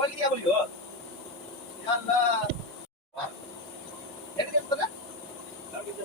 igual quería Bolívar. Ya la. ¿Ya querías para acá? Claro que ya.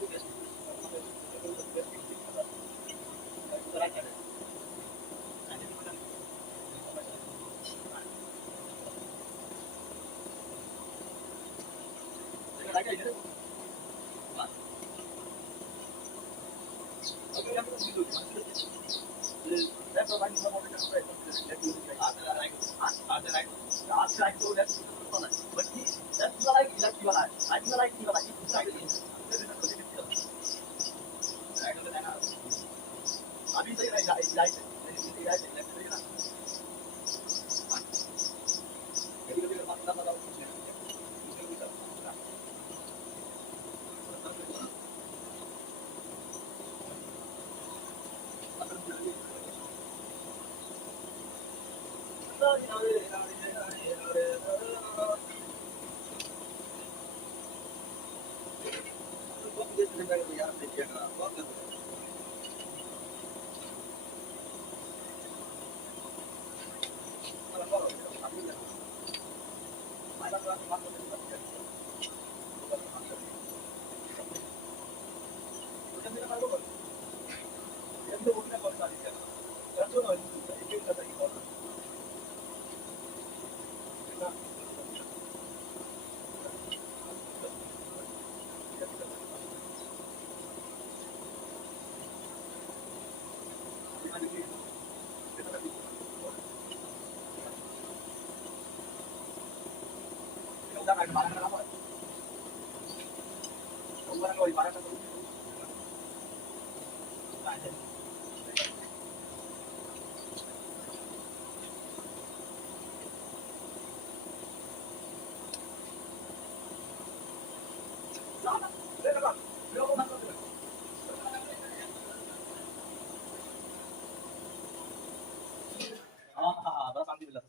हाँ बड़ा शांति मिला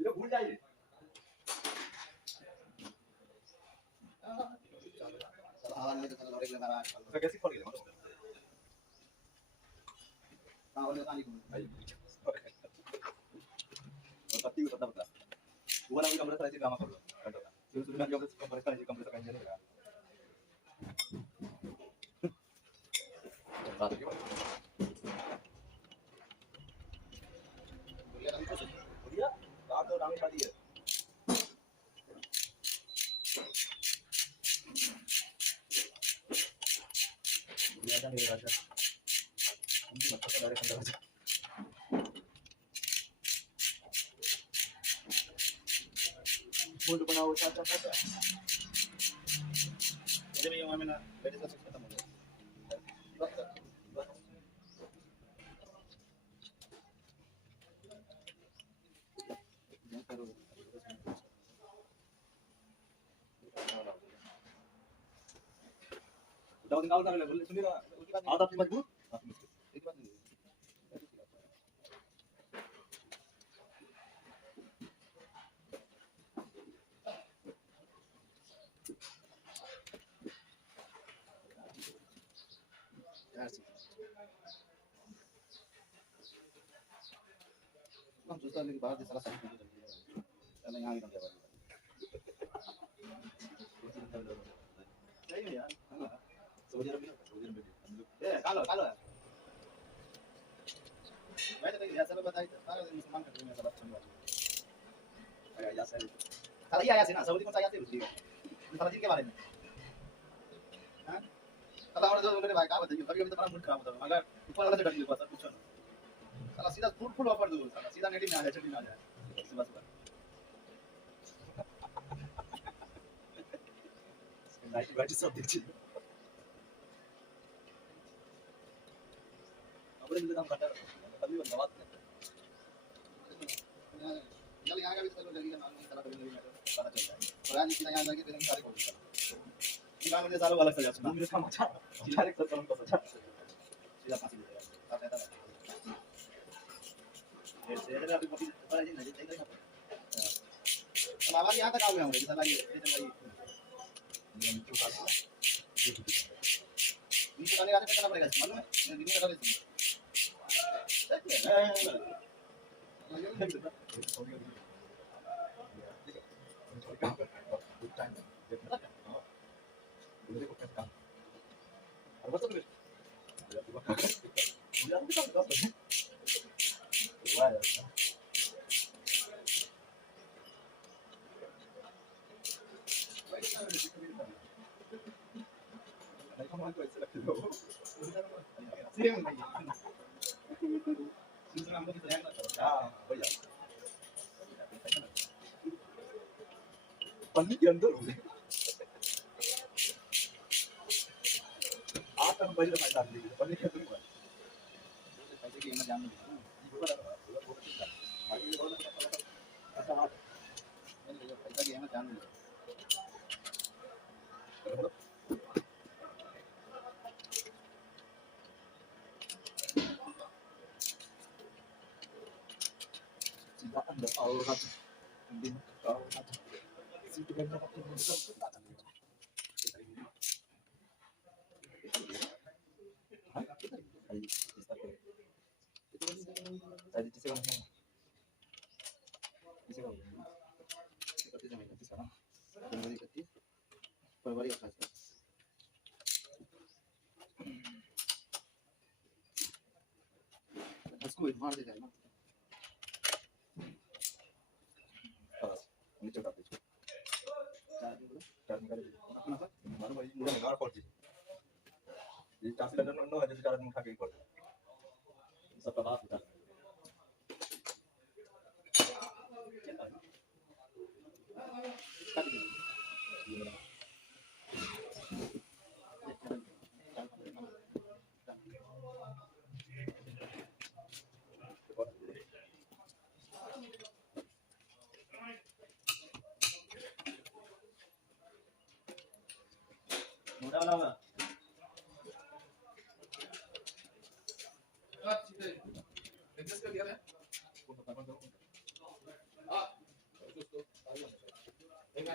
ये भूल जाइए तो कैसे खोल गया हाँ वाले पानी को और पत्ती को पता पता वो ना कमरे से ऐसे काम कर लो फिर शुरू में जब कमरे से कमरे से कहीं बात है बढ़िया रात और रामी शादी है राजा बोल बनाओ चाचा चाचा ये भी हमें ना लेडीज का खत्म हो गया दाऊ निकाल ना बोले सुनिएगा आधा आपकी मजबूत एक बात नहीं यार हम सोचता लेकिन बाहर से सारा सब कुछ चल रहा है चलो यहां भी कम जाएगा सही है यार सऊदी अरब ए कालो कालो मैं तो यार सब बताई सारा मुसलमान कंट्री में सब अच्छा हुआ आया यार साला ये आया से ना सऊदी कौन सा आया से रुकी साला जी के बारे में हां साला और जो मेरे भाई का बताइए कभी कभी तो बड़ा मूड खराब होता है मगर ऊपर वाला से डर नहीं पाता पूछो ना साला सीधा फुल ऑफर दो साला सीधा नेटी में आ जाए चटी में आ जाए सुबह सुबह लाइट बैटरी सब देखिए अपने लिए काम करता है कभी बंद बात चल यहां का भी चलो जल्दी से मालूम नहीं चला कभी नहीं पता चल जाए और आज सीधा यहां जाके फिर हम सारे खोल देंगे इन मुझे सालों अलग से जाना मेरे काम अच्छा डायरेक्ट सब काम कर सकता सीधा फांसी दे देगा आप कहता है ये अभी कभी पता नहीं नहीं अब आवाज यहां तक आ गया हमारे साला ये भाई नीचे वाले आने पे करना पड़ेगा मालूम है नीचे लगा देते पन्नी के अंदर आप तक बज रहा है पन्नी के अंदर पैसे की कीमत जान पैसा की कीमत जान सीधा अंदर आओ हाथ दिन आओ हाथ सीट पे बैठा tadi di sana seperti zaman itu sekarang Januari ke Februari ke Aku itu mana dia? Alas, ini coba tu. Cara ni kenapa? Baru bayi muda negara korji. Jadi kasih dan no ada cara muka ke korji. Setelah kita mudah lama. Adjust कर दिया है हां उसको एक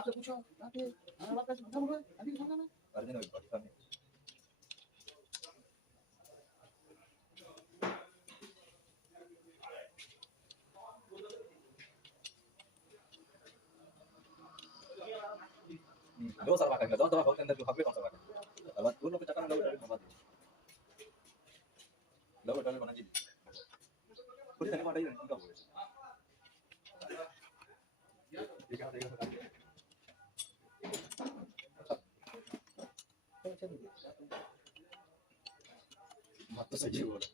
आपसे पूछो आप कैसे बता बोलो अभी खाना ना अर्जुन भाई पाकिस्तान में दो साल बाद दो दो के अंदर जो हब्बे कौन सा बात है अब दोनों पे चक्कर लगा रहे हैं Kami mana jadi? Boleh tanya pada ini enggak boleh. Tiga sekali. Mata saja boleh.